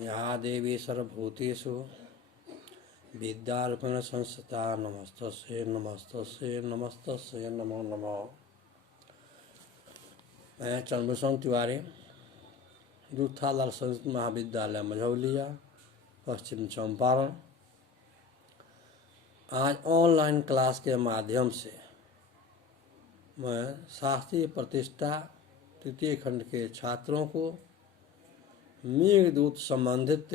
या देवी सर्वभूतेषु विद्यारूपेण संस्थिता नमस्तस्यै नमस्तस्यै नमस्तस्यै नमो नमः। मैं चंद्रभूषण तिवारी, दूधालाल संस्कृत महाविद्यालय मझौलिया, पश्चिम चंपारण। आज ऑनलाइन क्लास के माध्यम से मैं शास्त्रीय प्रतिष्ठा तृतीय खंड के छात्रों को मेघदूत संबंधित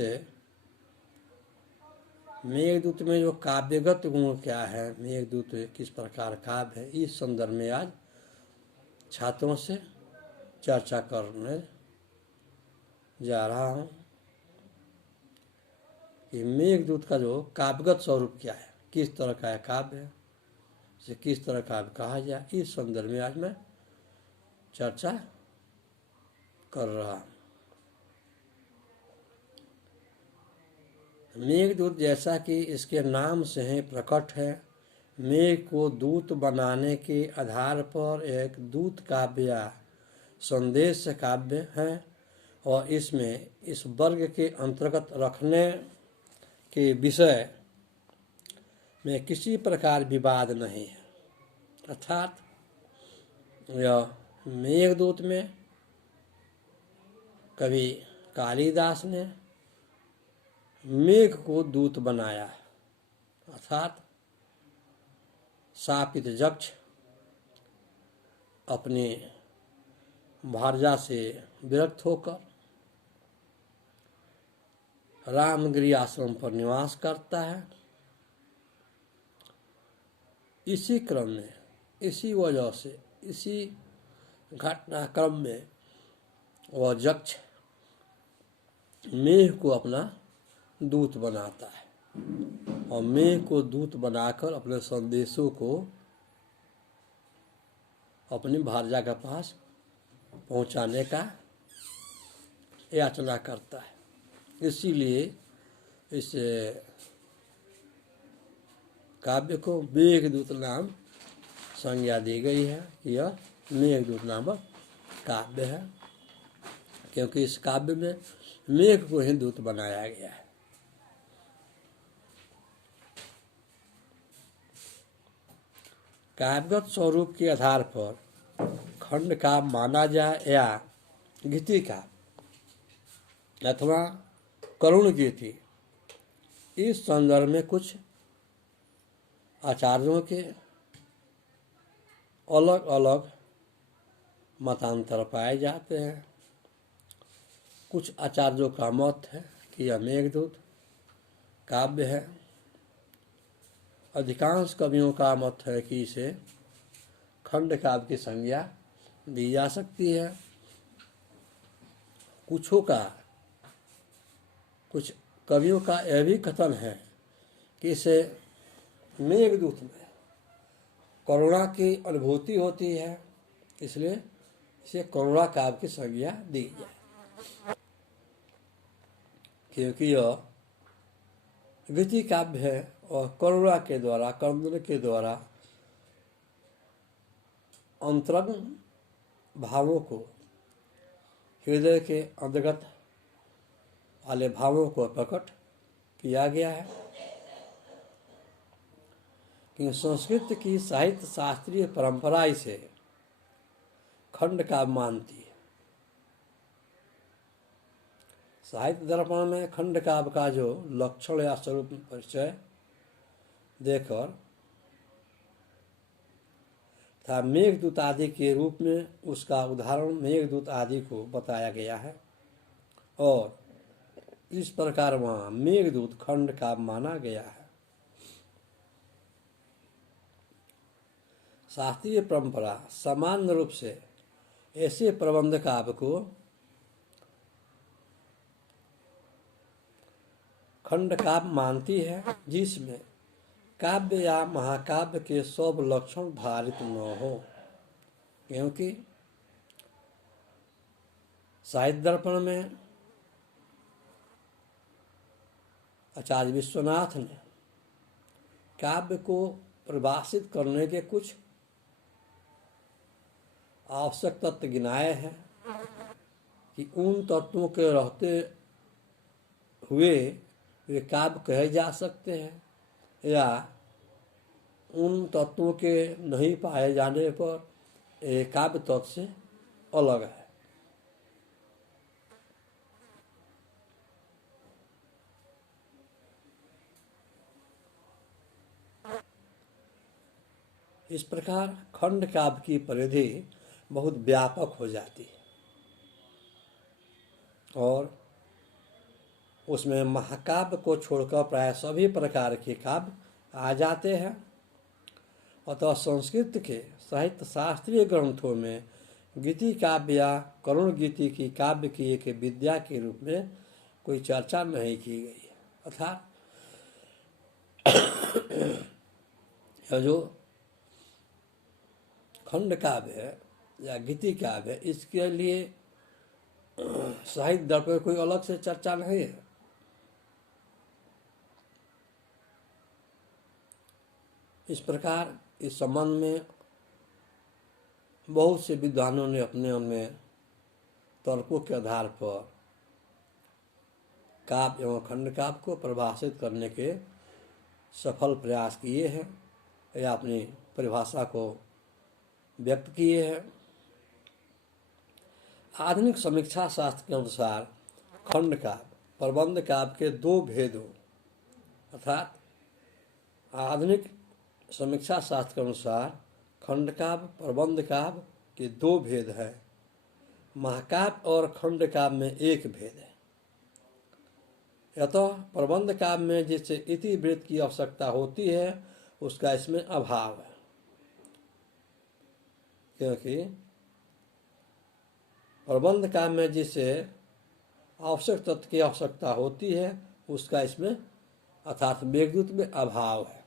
मेघदूत में जो काव्यगत गुण क्या है, मेघदूत किस प्रकार काव्य है, इस संदर्भ में आज छात्रों से चर्चा करने जा रहा हूँ कि मेघदूत का जो काव्यगत स्वरूप क्या है, किस तरह का है काव्य है, इसे किस तरह काव्य कहा जाए, इस संदर्भ में आज मैं चर्चा कर रहा हूँ। मेघदूत जैसा कि इसके नाम से ही प्रकट है, मेघ को दूत बनाने के आधार पर एक दूत काव्य या संदेश काव्य है और इसमें इस वर्ग के अंतर्गत रखने के विषय में किसी प्रकार विवाद नहीं है। अर्थात यह मेघदूत में कवि कालिदास ने मेघ को दूत बनाया है, अर्थात शापित यक्ष अपने भारजा से विरक्त होकर रामगिरी आश्रम पर निवास करता है। इसी क्रम में, इसी वजह से, इसी घटनाक्रम में वह यक्ष मेघ को अपना दूत बनाता है और मेघ को दूत बनाकर अपने संदेशों को अपनी भारजा के पास पहुंचाने का याचना करता है। इसीलिए इस काव्य को मेघदूत नाम संज्ञा दी गई है कि यह मेघदूत नामक काव्य है, क्योंकि इस काव्य में मेघ को ही दूत बनाया गया है। काव्यगत स्वरूप के आधार पर खंड काव्य माना जाए या गीति काव्य अथवा करुण गीति, इस संदर्भ में कुछ आचार्यों के अलग अलग मतांतर पाए जाते हैं। कुछ आचार्यों का मत है कि यह मेघदूत काव्य है। अधिकांश कवियों का मत है कि इसे खंड काव्य की संज्ञा दी जा सकती है। कुछ कवियों का यह भी कथन है कि इसे मेघदूत में करुणा की अनुभूति होती है, इसलिए इसे करुणा काव्य की संज्ञा दी जाए, क्योंकि यह गीति काव्य है और करुणा के द्वारा, कर्मण के द्वारा अंतरंग भावों को, हृदय के अंतर्गत वाले भावों को प्रकट किया गया है। कि संस्कृत की साहित्य शास्त्रीय परंपरा इसे खंड काव्य मानती है। साहित्य दर्पण में खंड काव्य का जो लक्षण या स्वरूप परिचय देकर था, मेघदूत आदि के रूप में उसका उदाहरण मेघदूत आदि को बताया गया है और इस प्रकार वहाँ मेघदूत खंड काव्य माना गया है। शास्त्रीय परंपरा सामान्य रूप से ऐसे प्रबंध काव्य को खंड काव्य मानती है जिसमें काव्य या महाकाव्य के सब लक्षण धारित न हो, क्योंकि साहित्य दर्पण में आचार्य विश्वनाथ ने काव्य को परिभाषित करने के कुछ आवश्यक तत्व गिनाए हैं कि उन तत्वों के रहते हुए वे काव्य कहे जा सकते हैं, या उन तत्वों के नहीं पाए जाने पर ये काव्य तत्व से अलग है। इस प्रकार खंड काव्य की परिधि बहुत व्यापक हो जाती है और उसमें महाकाव्य को छोड़कर प्राय सभी प्रकार के काव्य आ जाते हैं। अतः संस्कृत के साहित्य शास्त्रीय ग्रंथों में गीति काव्य या करुण गीति की काव्य की एक विद्या के रूप में कोई चर्चा नहीं की गई है। अर्थात जो खंड काव्य है या गीति काव्य है, इसके लिए साहित्य दर्पण में कोई अलग से चर्चा नहीं है। इस प्रकार इस संबंध में बहुत से विद्वानों ने अपने तर्कों के आधार पर काव्य एवं खंड काव्य को परिभाषित करने के सफल प्रयास किए हैं या अपनी परिभाषा को व्यक्त किए हैं। आधुनिक समीक्षा शास्त्र के अनुसार खंड काव्य प्रबंध काव्य के दो भेदों, अर्थात आधुनिक समीक्षा शास्त्र के अनुसार खंड काव्य प्रबंध काव्य के दो भेद हैं। महाकाव्य और खंड काव्य में एक भेद है। अतः प्रबंध काव्य में जिससे इतिवृत्त की आवश्यकता होती है उसका इसमें अभाव है, क्योंकि प्रबंध काव्य में जिससे आवश्यक तत्व की आवश्यकता होती है उसका इसमें अर्थात मेघदूत में अभाव है।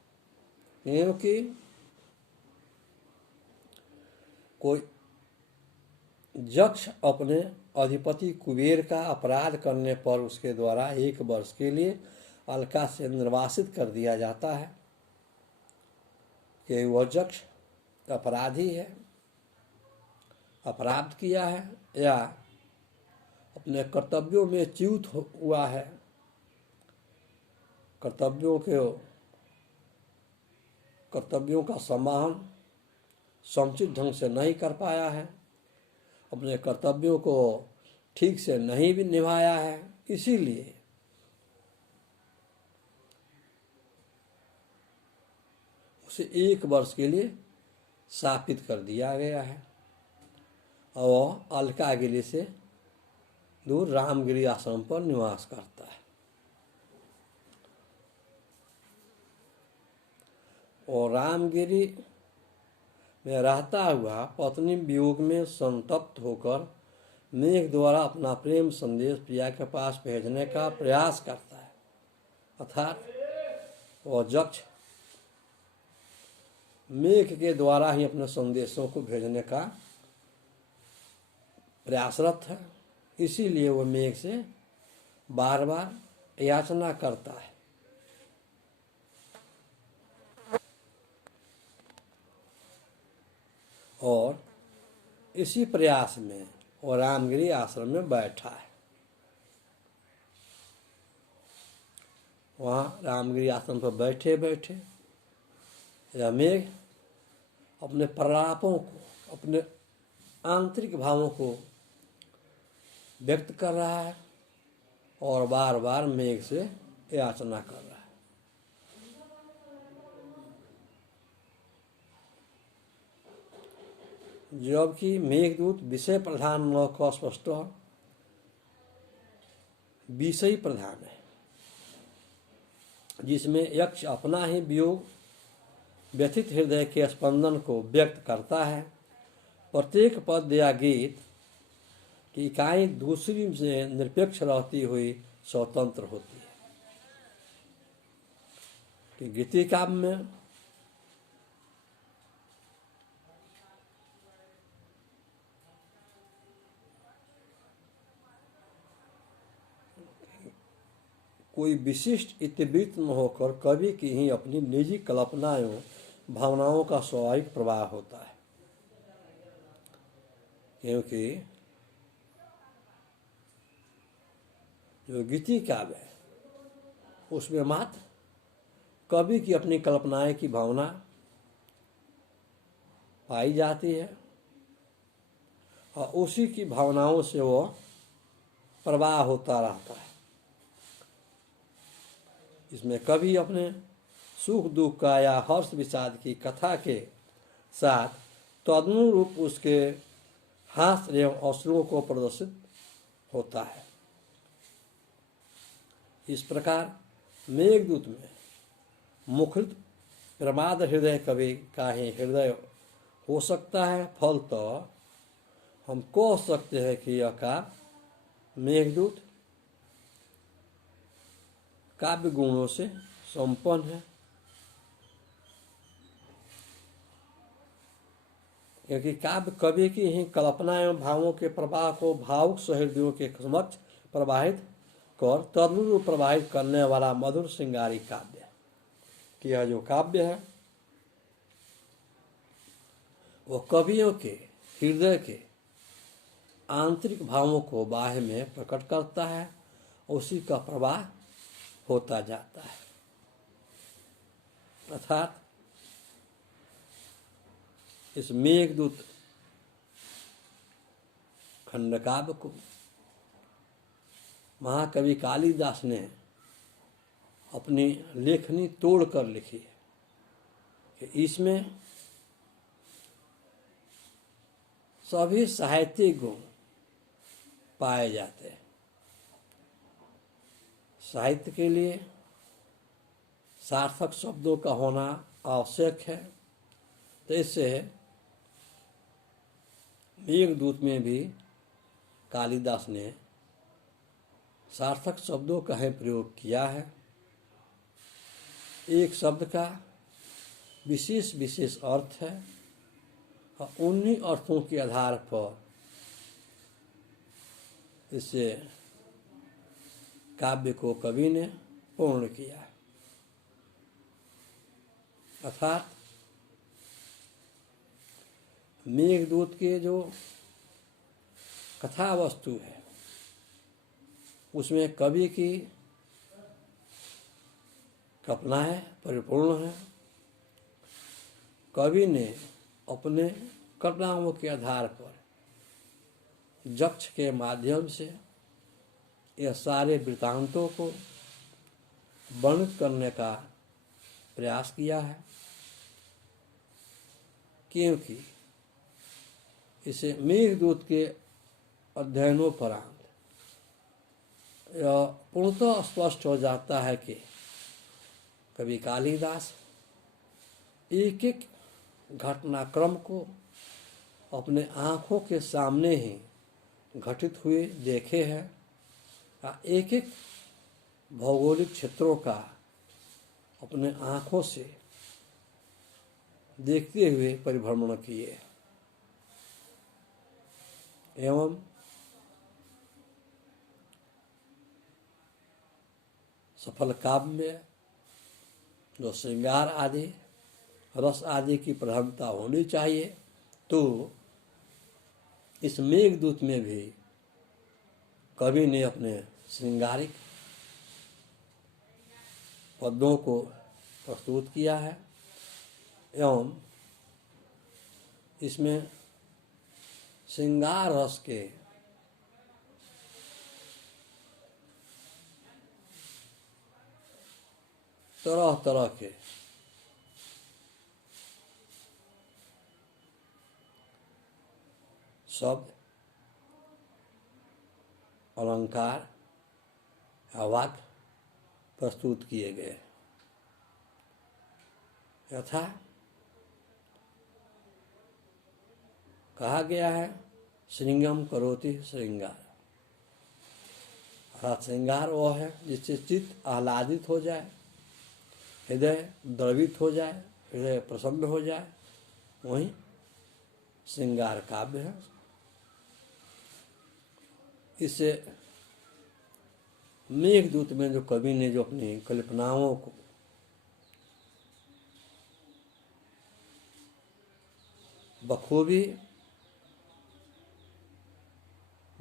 क्योंकि कोई यक्ष अपने अधिपति कुबेर का अपराध करने पर उसके द्वारा 1 वर्ष के लिए अलका से निर्वासित कर दिया जाता है कि वह यक्ष अपराधी है, अपराध किया है या अपने कर्तव्यों में च्युत हुआ है, कर्तव्यों का सम्मान समुचित ढंग से नहीं कर पाया है, अपने कर्तव्यों को ठीक से नहीं भी निभाया है, इसीलिए उसे 1 वर्ष के लिए शापित कर दिया गया है और अलकागिरी से दूर रामगिरी आश्रम पर निवास करता है। और रामगिरी में रहता हुआ पत्नी वियोग में संतप्त होकर मेघ द्वारा अपना प्रेम संदेश प्रिया के पास भेजने का प्रयास करता है। अर्थात वह यक्ष मेघ के द्वारा ही अपने संदेशों को भेजने का प्रयासरत है, इसीलिए वह मेघ से बार बार याचना करता है। और इसी प्रयास में वो रामगिरी आश्रम में बैठा है। वहाँ रामगिरी आश्रम पर बैठे बैठे यह मेघ अपने प्रलापों को, अपने आंतरिक भावों को व्यक्त कर रहा है और बार बार मेघ से याचना कर रहा है। जबकि मेघदूत विषय प्रधान न को स्पष्ट विषय प्रधान है, जिसमें यक्ष अपना ही वियोग व्यथित हृदय के स्पंदन को व्यक्त करता है। प्रत्येक पद या गीत की इकाई दूसरी से निरपेक्ष रहती हुई स्वतंत्र होती है। कि गीति काव्य में कोई विशिष्ट इतिवृत्त न होकर कवि की ही अपनी निजी कल्पनाओं भावनाओं का स्वाभाविक प्रवाह होता है। क्योंकि जो गीति काव्य है उसमें मात्र कवि की अपनी कल्पनाएं की भावना पाई जाती है और उसी की भावनाओं से वो प्रवाह होता रहता है। इसमें कवि अपने सुख दुख का या हर्ष विषाद की कथा के साथ तदनुरूप उसके हास्य एवं अश्रुओं को प्रदर्शित होता है। इस प्रकार मेघदूत में मुखरित प्रमाद हृदय कवि का ही हृदय हो सकता है। फल तो हम कह सकते हैं कि यह काव्य मेघदूत काव्य गुणों से संपन्न है, क्योंकि काव्य कवि की ही कल्पना एवं भावों के प्रवाह को भावुक सहृदयों के समक्ष प्रवाहित कर तदनुरूप प्रवाहित करने वाला मधुर श्रृंगारी काव्य है। कि यह जो काव्य है वो कवियों के हृदय के आंतरिक भावों को बाह्य में प्रकट करता है, उसी का प्रवाह होता जाता है। अर्थात इस मेघदूत खंडकाव्य को महाकवि कालिदास ने अपनी लेखनी तोड़कर लिखी है कि इसमें सभी साहित्यिक गुण पाए जाते हैं। साहित्य के लिए सार्थक शब्दों का होना आवश्यक है, तो इससे मेघदूत में भी कालिदास ने सार्थक शब्दों का ही प्रयोग किया है। एक शब्द का विशेष विशेष अर्थ है और उन्हीं अर्थों के आधार पर इसे काव्य को कवि ने पूर्ण किया। अर्थात मेघदूत के जो कथा वस्तु है उसमें कवि की कल्पनाएं परिपूर्ण है। कवि ने अपने कल्पनाओं के आधार पर यक्ष के माध्यम से यह सारे वृत्तांतों को वर्णित करने का प्रयास किया है, क्योंकि इसे मेघदूत के अध्ययनोपरांत यह पूर्णतः स्पष्ट हो जाता है कि कवि कालिदास एक एक घटनाक्रम को अपने आँखों के सामने ही घटित हुए देखे हैं, एक एक भौगोलिक क्षेत्रों का अपने आँखों से देखते हुए परिभ्रमण किए एवं सफल काव्य में जो श्रृंगार आदि रस आदि की प्रधानता होनी चाहिए, तो इस मेघदूत में भी कवि ने अपने श्रृंगारिक पद्यों को प्रस्तुत किया है एवं इसमें श्रृंगार रस के तरह तरह के शब्द अलंकार वाक्य प्रस्तुत किए गए। यथा कहा गया है श्रृंगम करोति श्रृंगार, अर्थात श्रृंगार वह है जिससे चित्त आह्लादित हो जाए, हृदय द्रवित हो जाए, हृदय प्रसन्न हो जाए, वही श्रृंगार काव्य है। इससे मेघदूत में जो कवि ने जो अपनी कल्पनाओं को बखूबी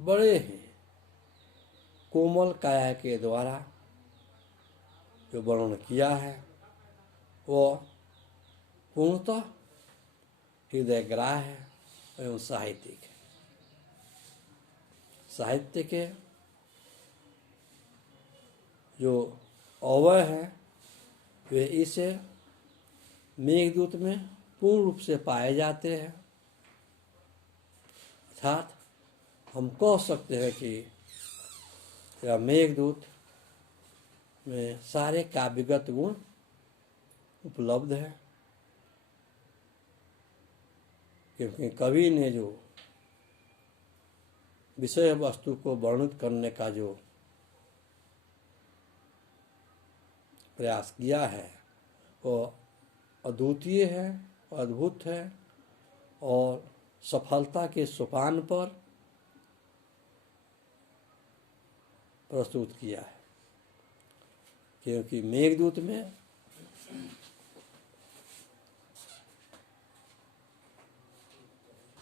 बड़े ही कोमल काया के द्वारा जो वर्णन किया है वो पूर्णतः हृदयग्राह्य एवं साहित्यिक है। साहित्य के जो अवयव हैं वे इस मेघदूत में पूर्ण रूप से पाए जाते हैं। अर्थात हम कह सकते हैं कि यह मेघदूत में सारे काव्यगत गुण उपलब्ध है, क्योंकि कवि ने जो विषय वस्तु को वर्णित करने का जो प्रयास किया है वो अद्वितीय है, अद्भुत है और सफलता के सोपान पर प्रस्तुत किया है। क्योंकि मेघदूत में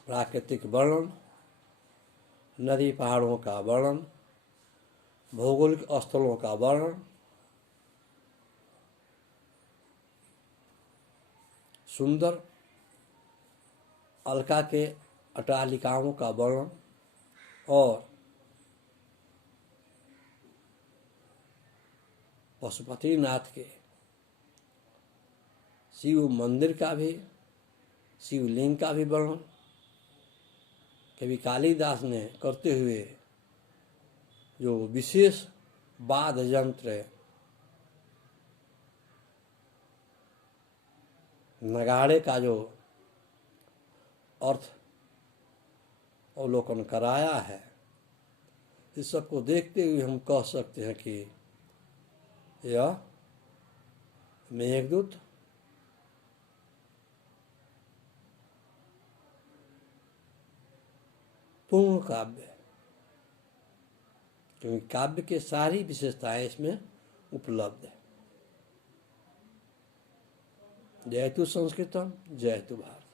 प्राकृतिक वर्णन, नदी पहाड़ों का वर्णन, भौगोलिक स्थलों का वर्णन, सुंदर अलका के अट्टालिकाओं का वर्णन और पशुपतिनाथ के शिव मंदिर का भी, शिवलिंग का भी वर्णन कवि कालिदास ने करते हुए जो विशेष वाद्य यंत्र नगाड़े का जो अर्थ अवलोकन कराया है, इस सबको देखते हुए हम कह सकते हैं कि यह मेघदूत पूर्ण काव्य है, क्योंकि काव्य के सारी विशेषताएं इसमें उपलब्ध है। जयतु संस्कृतम, जयतु भारत।